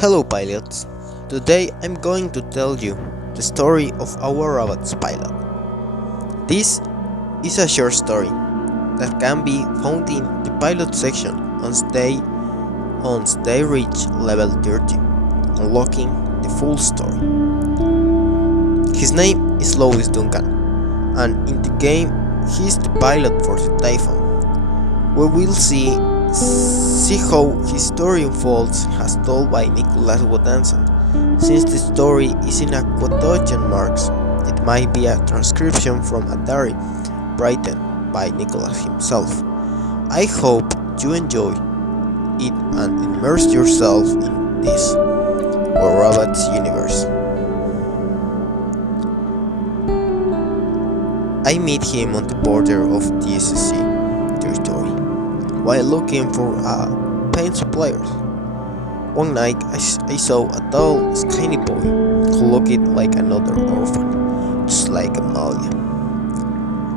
Hello pilots, today I'm going to tell you the story of our robots pilot. This is a short story that can be found in the pilot section once they reach level 30, unlocking the full story. His name is Duncan, and in the game he is the pilot for the Typhoon. We will see how his story unfolds as told by Nicholas Watson. Since the story is in a quotation marks, it might be a transcription from a diary written by Nicholas himself. I hope you enjoy it and immerse yourself in this or robots universe. I meet him on the border of DSC territory while looking for paint suppliers. One night I saw a tall, skinny boy who looked like another orphan, just like Amalia.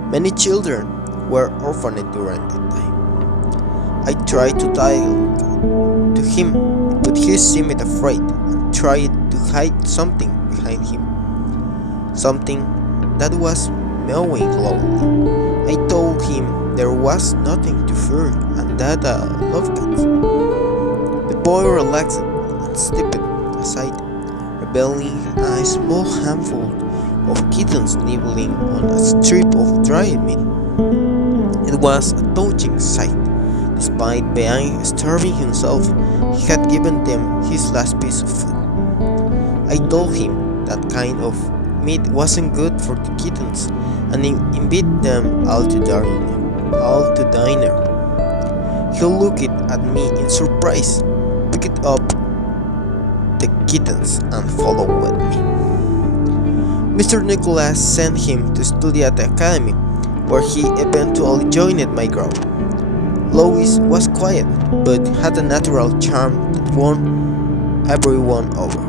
Many children were orphaned during that time. I tried to talk to him, but he seemed afraid and tried to hide something behind him. Something that was mewing loudly. I told him there was nothing to fear and that I loved cats. The boy relaxed and stepped aside, revealing a small handful of kittens nibbling on a strip of dried meat. It was a touching sight. Despite being starving himself, he had given them his last piece of food. I told him that kind of meat wasn't good for the kittens and invited them all to dinner. He looked at me in surprise, picked up the kittens and followed with me. Mr. Nicholas sent him to study at the academy, where he eventually joined my group. Lois was quiet, but had a natural charm that won everyone over.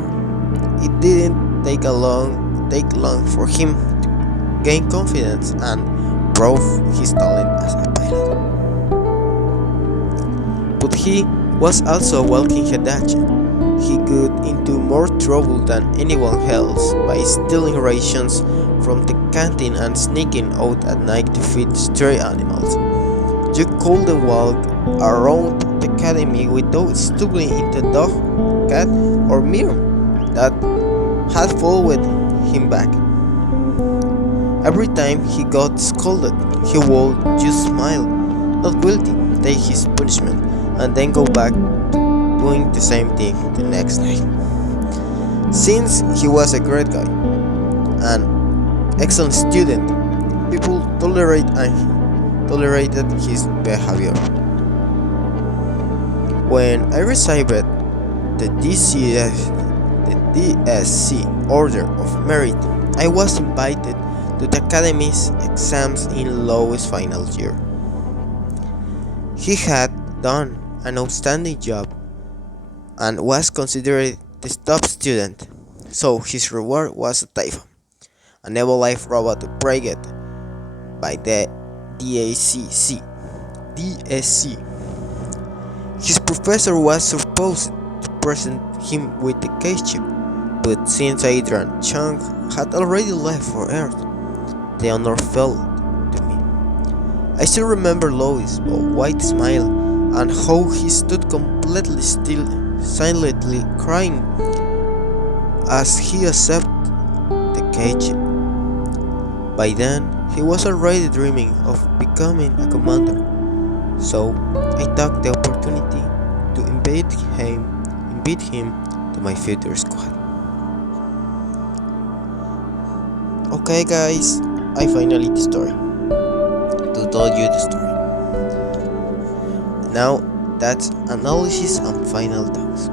It didn't take long for him to gain confidence and prove his talent as a pilot. But he was also a walking headache. He got into more trouble than anyone else by stealing rations from the canteen and sneaking out at night to feed stray animals. You couldn't walk around the academy without stumbling into a dog, cat, or mirror that had followed him back. Every time he got scolded, he would just smile, not guilty, take his punishment, and then go back to doing the same thing the next night. Since he was a great guy, an excellent student, people tolerated his behavior. When I received the DSC Order of Merit, I was invited to the Academy's exams in Lois' final year. He had done an outstanding job and was considered the top student, so his reward was a Typhoon, a naval life robot upgraded by the DSC. His professor was supposed to present him with the case chip, but since Adrian Chung had already left for Earth, the honor fell to me. I still remember Lois' white smile and how he stood completely still, silently crying as he accepted the cage. By then, he was already dreaming of becoming a commander, so I took the opportunity to invite him to my future squad. Okay guys, I finally the story. To tell you the story. Now that's analysis and final thoughts.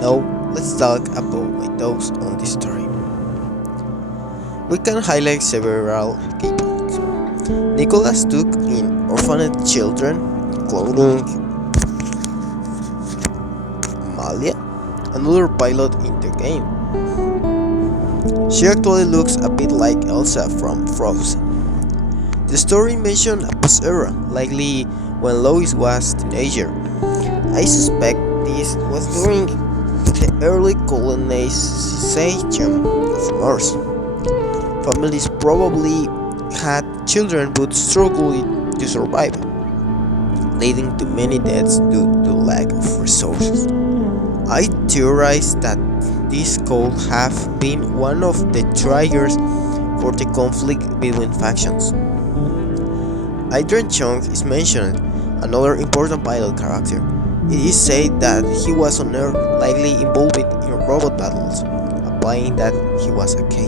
Now let's talk about my thoughts on this story. We can highlight several key points. Nicholas took in orphaned children, including Amalia, another pilot in the game. She actually looks a bit like Elsa from Frozen. The story mentioned a past era, likely when Lois was a teenager, I suspect this was during the early colonization of Mars. Families probably had children but struggled to survive, leading to many deaths due to lack of resources. I theorize that this could have been one of the triggers for the conflict between factions. Adrian Chung is mentioned, another important pilot character. It is said that he was on Earth, likely involved in robot battles, implying that he was a K.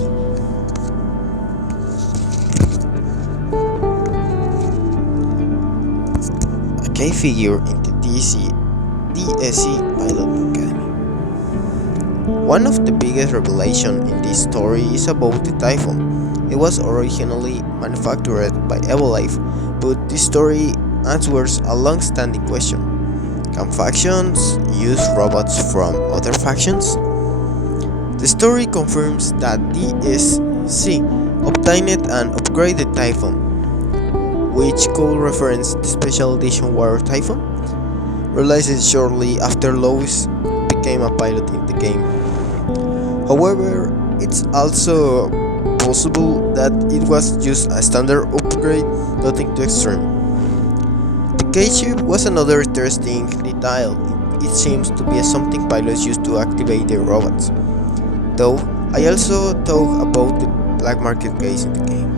A K figure in the DSC Pilot Academy. One of the biggest revelations in this story is about the Typhoon. It was originally manufactured by Evolife, but this story answers a long-standing question. Can factions use robots from other factions? The story confirms that DSC obtained an upgraded Typhoon, which could reference the special edition War Typhoon, released shortly after Lois became a pilot in the game. However, it's also possible that it was just a standard upgrade, nothing too extreme. The K-ship was another interesting detail. It seems to be something pilots use to activate their robots, though I also thought about the black market case in the game.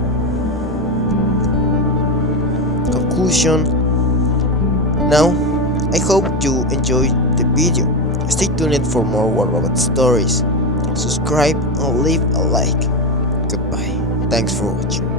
Conclusion. Now, I hope you enjoyed the video. Stay tuned for more War Robot stories. Subscribe and leave a like. Goodbye. Thanks for watching.